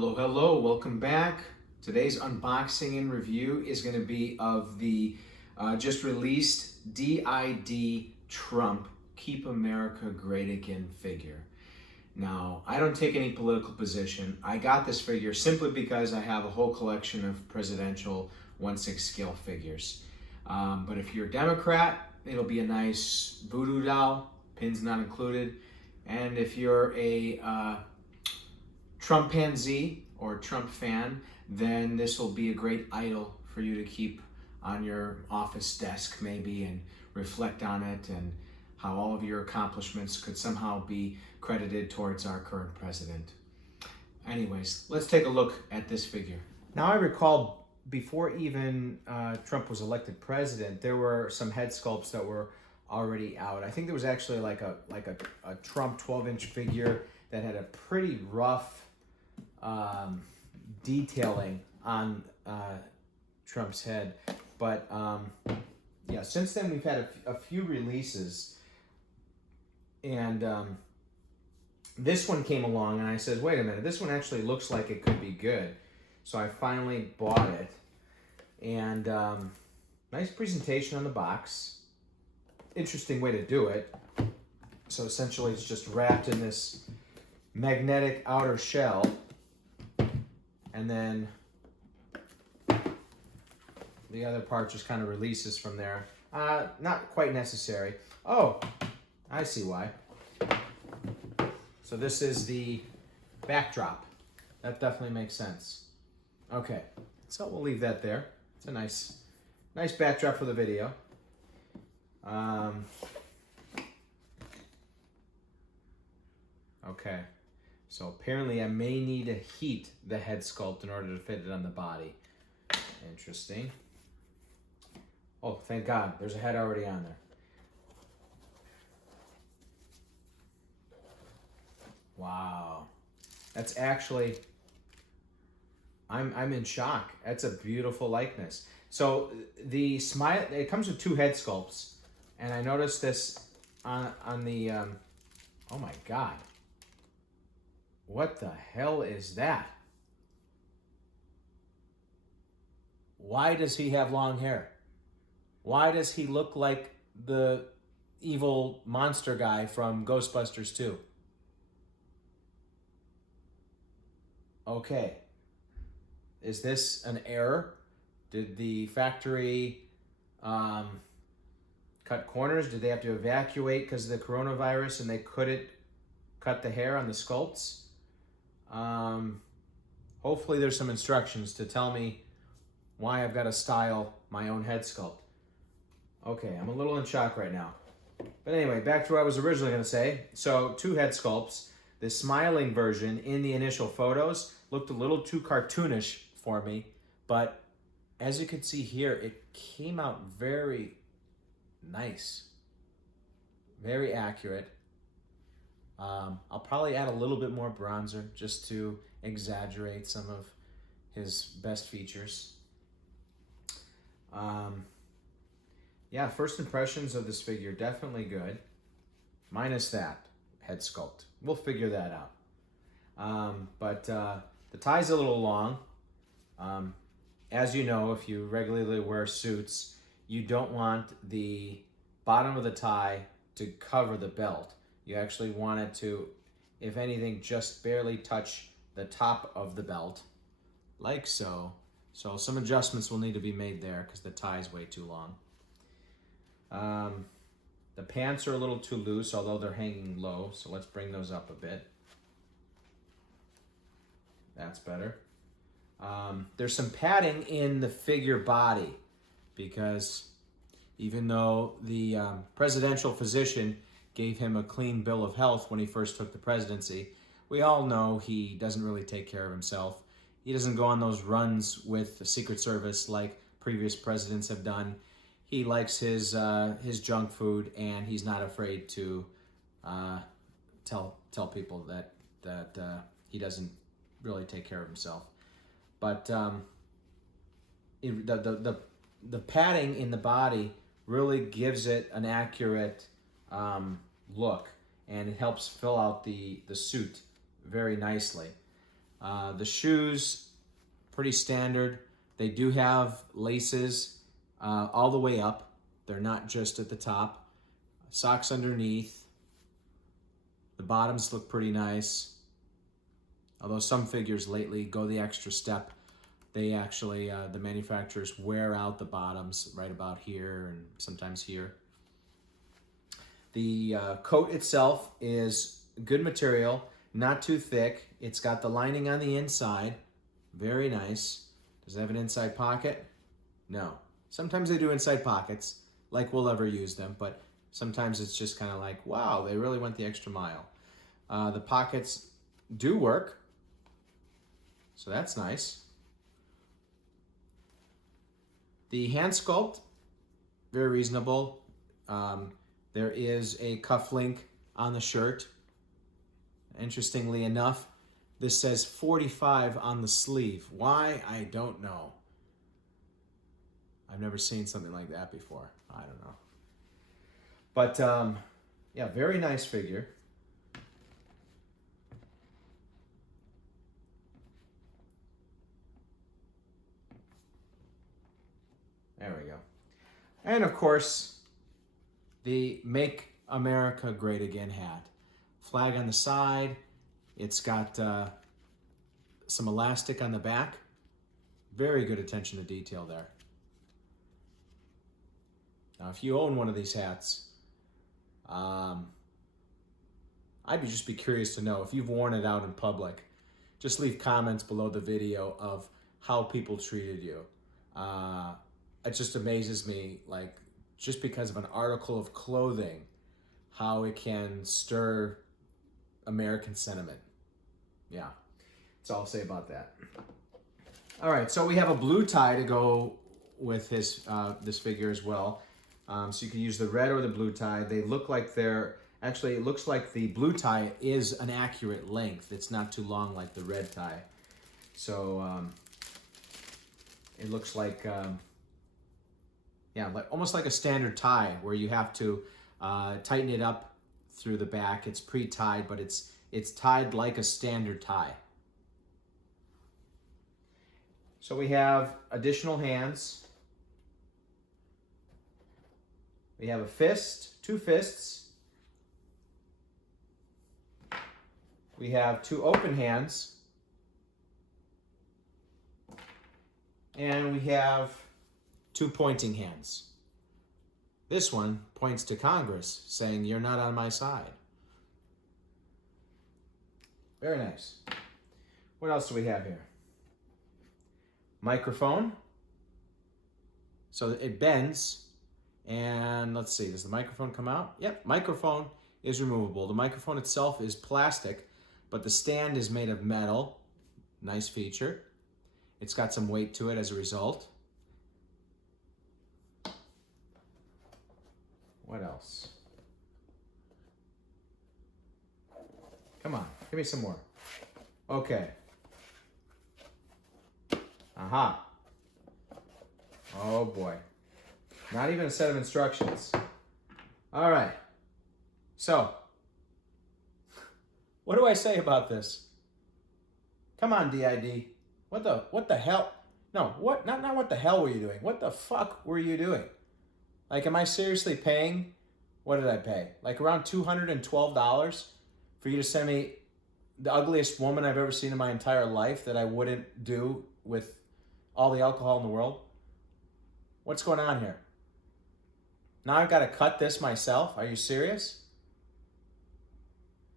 Hello, hello, welcome back. Today's unboxing and review is going to be of the just released DID Trump Keep America Great Again figure. Now, I don't take any political position. I got this figure simply because I have a whole collection of presidential 1/6 scale figures. But if you're a Democrat, it'll be a nice voodoo doll, pins not included. And if you're a Trump pansy or Trump fan, then this will be a great idol for you to keep on your office desk maybe and reflect on it and how all of your accomplishments could somehow be credited towards our current president. Anyways, let's take a look at this figure. Now I recall before even Trump was elected president, there were some head sculpts that were already out. I think there was actually like a Trump 12-inch figure that had a pretty rough detailing on Trump's head. But yeah, since then we've had a few releases, and this one came along and I said, wait a minute, this one actually looks like it could be good. So I finally bought it, and nice presentation on the box. Interesting way to do it. So essentially it's just wrapped in this magnetic outer shell, and then the other part just kind of releases from there. Not quite necessary. Oh, I see why. So this is the backdrop. That definitely makes sense. Okay, so we'll leave that there. It's a nice backdrop for the video. Okay, so apparently I may need to heat the head sculpt in order to fit it on the body. Interesting. Oh, thank God, there's a head already on there. Wow, that's actually, I'm in shock. That's a beautiful likeness. So the smile, it comes with two head sculpts, and I noticed this on the, oh my God. What the hell is that? Why does he have long hair? Why does he look like the evil monster guy from Ghostbusters 2? Okay. Is this an error? Did the factory cut corners? Did they have to evacuate because of the coronavirus and they couldn't cut the hair on the sculpts? Hopefully there's some instructions to tell me why I've got to style my own head sculpt. Okay, I'm a little in shock right now. But anyway, back to what I was originally going to say. So, two head sculpts. The smiling version in the initial photos looked a little too cartoonish for me, but as you can see here, it came out very nice, very accurate. I'll probably add a little bit more bronzer just to exaggerate some of his best features. Yeah, first impressions of this figure, definitely good. Minus that head sculpt. We'll figure that out. But the tie's a little long. As you know, if you regularly wear suits, you don't want the bottom of the tie to cover the belt. You actually want it to, if anything, just barely touch the top of the belt, like so. So some adjustments will need to be made there because the tie is way too long. The pants are a little too loose, although they're hanging low, so let's bring those up a bit. That's better. There's some padding in the figure body because even though the presidential physician gave him a clean bill of health when he first took the presidency, we all know he doesn't really take care of himself. He doesn't go on those runs with the Secret Service like previous presidents have done. He likes his junk food, and he's not afraid to tell people that he doesn't really take care of himself. But the padding in the body really gives it an accurate look, and it helps fill out the suit very nicely. The shoes, pretty standard. They do have laces all the way up. They're not just at the top. Socks underneath. The bottoms look pretty nice. Although some figures lately go the extra step. They actually, the manufacturers wear out the bottoms right about here and sometimes here. The coat itself is good material, not too thick. It's got the lining on the inside. Very nice. Does it have an inside pocket? No. Sometimes they do inside pockets, like we'll ever use them, but sometimes it's just kind of like, wow, they really went the extra mile. The pockets do work, so that's nice. The hand sculpt, very reasonable. There is a cuff link on the shirt. Interestingly enough, this says 45 on the sleeve. Why? I don't know. I've never seen something like that before. I don't know. But yeah, very nice figure. There we go. And of course, the Make America Great Again hat. Flag on the side. It's got some elastic on the back. Very good attention to detail there. Now, if you own one of these hats, I'd just be curious to know if you've worn it out in public. Just leave comments below the video of how people treated you. It just amazes me, like, just because of an article of clothing, how it can stir American sentiment. Yeah, that's all I'll say about that. All right, so we have a blue tie to go with his this figure as well. So you can use the red or the blue tie. They look like they're, actually it looks like the blue tie is an accurate length. It's not too long like the red tie. So it looks like, yeah, like almost like a standard tie where you have to tighten it up through the back. It's pre-tied, but it's tied like a standard tie. So we have additional hands. We have a fist, 2 fists. We have 2 open hands. And we have 2 pointing hands. This one points to Congress, saying, "You're not on my side." Very nice. What else do we have here? Microphone. So it bends. And let's see, does the microphone come out? Yep, microphone is removable. The microphone itself is plastic, but the stand is made of metal. Nice feature. It's got some weight to it as a result. What else? Come on, give me some more. Okay. Aha. Oh boy. Not even a set of instructions. All right. So, what do I say about this? Come on, DID. What the hell? No, what? Not what the hell were you doing? What the fuck were you doing? Like, am I seriously paying? What did I pay? Like around $212 for you to send me the ugliest woman I've ever seen in my entire life that I wouldn't do with all the alcohol in the world? What's going on here? Now I've got to cut this myself? Are you serious?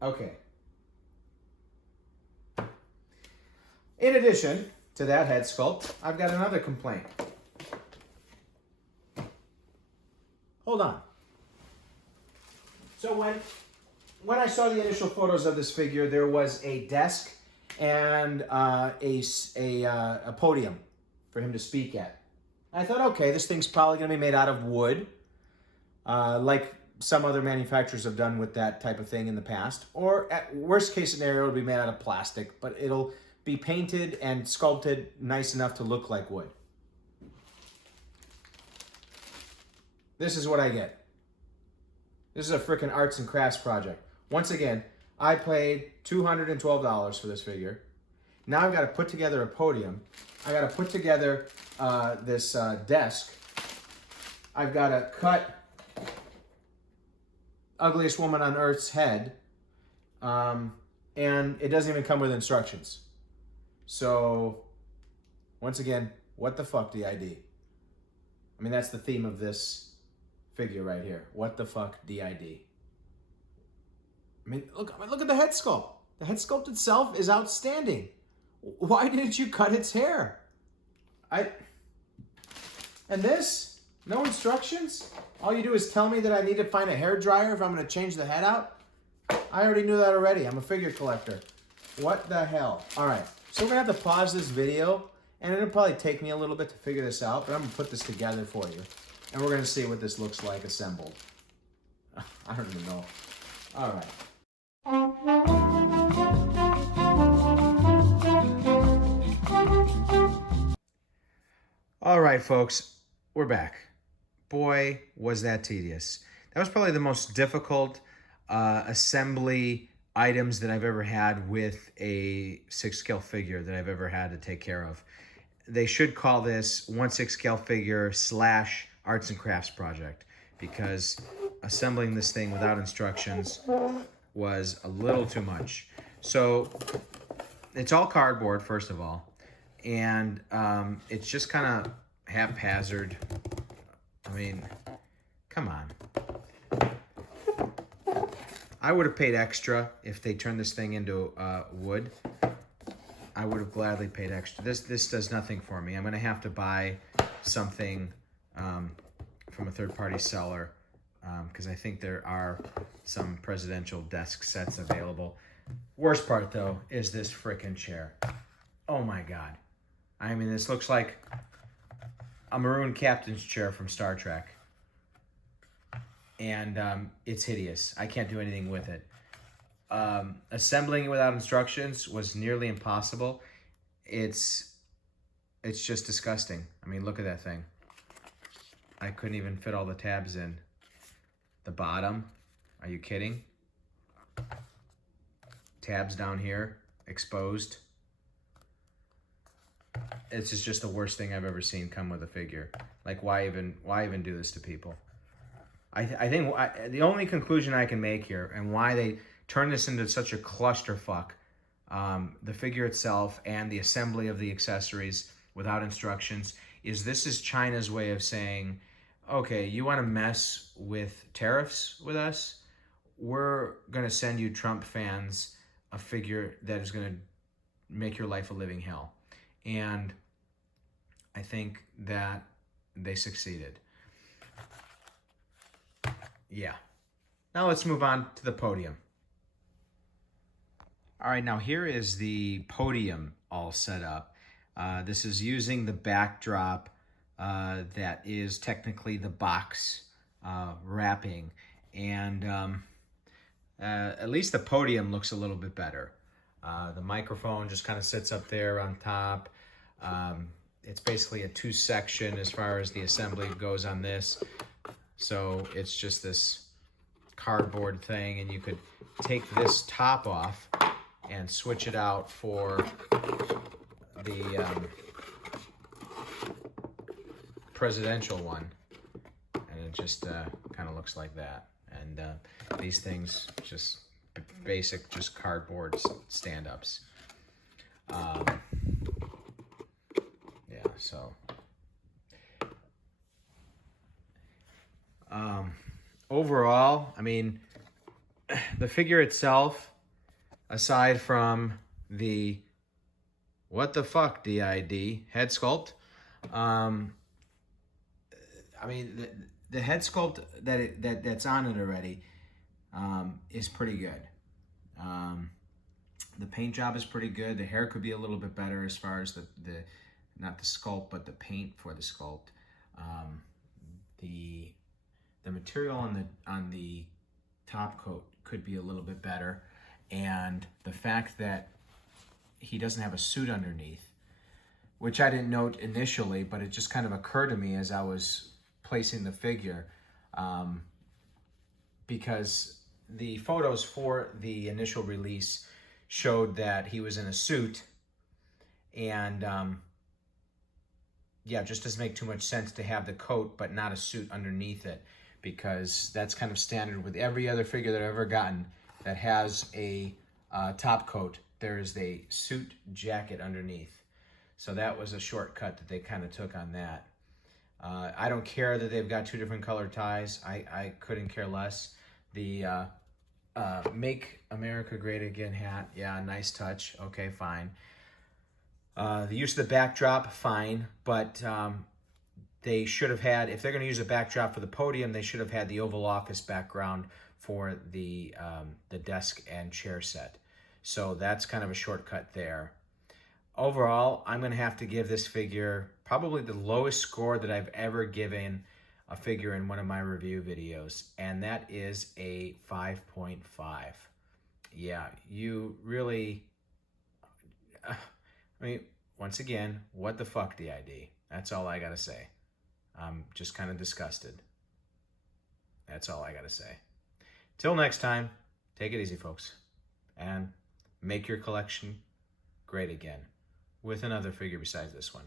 Okay. In addition to that head sculpt, I've got another complaint. Hold on. So when I saw the initial photos of this figure, there was a desk and a podium for him to speak at. I thought, okay, this thing's probably going to be made out of wood, like some other manufacturers have done with that type of thing in the past. Or at worst case scenario, it'll be made out of plastic, but it'll be painted and sculpted nice enough to look like wood. This is what I get. This is a freaking arts and crafts project. Once again, I paid $212 for this figure. Now I've got to put together a podium. I got to put together this desk. I've got to cut Ugliest Woman on Earth's head. And it doesn't even come with instructions. So, once again, what the fuck DID? I mean, that's the theme of this figure right here. What the fuck DID? I mean, look at the head sculpt. The head sculpt itself is outstanding. Why didn't you cut its hair? And this, no instructions? All you do is tell me that I need to find a hair dryer if I'm going to change the head out? I already knew that already. I'm a figure collector. What the hell? All right, so we're going to have to pause this video, and it'll probably take me a little bit to figure this out, but I'm going to put this together for you, and we're going to see what this looks like assembled. I don't even know. All right. All right, folks, we're back. Boy, was that tedious. That was probably the most difficult assembly items that I've ever had with a 6-scale figure that I've ever had to take care of. They should call this 1/6 scale figure / arts and crafts project, because assembling this thing without instructions was a little too much. So it's all cardboard, first of all, and it's just kind of haphazard. I mean, come on. I would have paid extra if they turned this thing into wood. I would have gladly paid extra. This does nothing for me. I'm going to have to buy something from a third-party seller, because I think there are some presidential desk sets available. Worst part, though, is this frickin' chair. Oh, my God. I mean, this looks like a maroon captain's chair from Star Trek. And it's hideous. I can't do anything with it. Assembling it without instructions was nearly impossible. It's just disgusting. I mean, look at that thing. I couldn't even fit all the tabs in. The bottom, are you kidding? Tabs down here, exposed. This is just the worst thing I've ever seen come with a figure. Like, why even do this to people? I think the only conclusion I can make here, and why they turn this into such a clusterfuck, the figure itself and the assembly of the accessories without instructions, is this is China's way of saying, okay, you want to mess with tariffs with us? We're going to send you Trump fans a figure that is going to make your life a living hell. And I think that they succeeded. Yeah. Now let's move on to the podium. All right, now here is the podium all set up. This is using the backdrop that is technically the box wrapping. And at least the podium looks a little bit better. The microphone just kind of sits up there on top. It's basically a 2-section as far as the assembly goes on this. So it's just this cardboard thing, and you could take this top off and switch it out for the presidential one. And it just kind of looks like that. And these things, just basic, just cardboard stand-ups. Yeah, so... overall, I mean, the figure itself, aside from the what the fuck DID head sculpt, I mean, the head sculpt that's on it already is pretty good. The paint job is pretty good. The hair could be a little bit better as far as the not the sculpt, but the paint for the sculpt. The material on the top coat could be a little bit better, and the fact that he doesn't have a suit underneath, which I didn't note initially, but it just kind of occurred to me as I was placing the figure, because the photos for the initial release showed that he was in a suit, And yeah, it just doesn't make too much sense to have the coat but not a suit underneath it, because that's kind of standard with every other figure that I've ever gotten that has a top coat. There is a suit jacket underneath. So that was a shortcut that they kind of took on that. I don't care that they've got 2 different color ties. I couldn't care less. The Make America Great Again hat, yeah, nice touch. Okay, fine. The use of the backdrop, fine, but they should have had, if they're going to use a backdrop for the podium, they should have had the Oval Office background for the desk and chair set. So that's kind of a shortcut there. Overall, I'm going to have to give this figure probably the lowest score that I've ever given a figure in one of my review videos, and that is a 5.5. Yeah, you really... I mean, once again, what the fuck, DID? That's all I gotta say. I'm just kind of disgusted. That's all I gotta say. Till next time, take it easy, folks, and make your collection great again with another figure besides this one.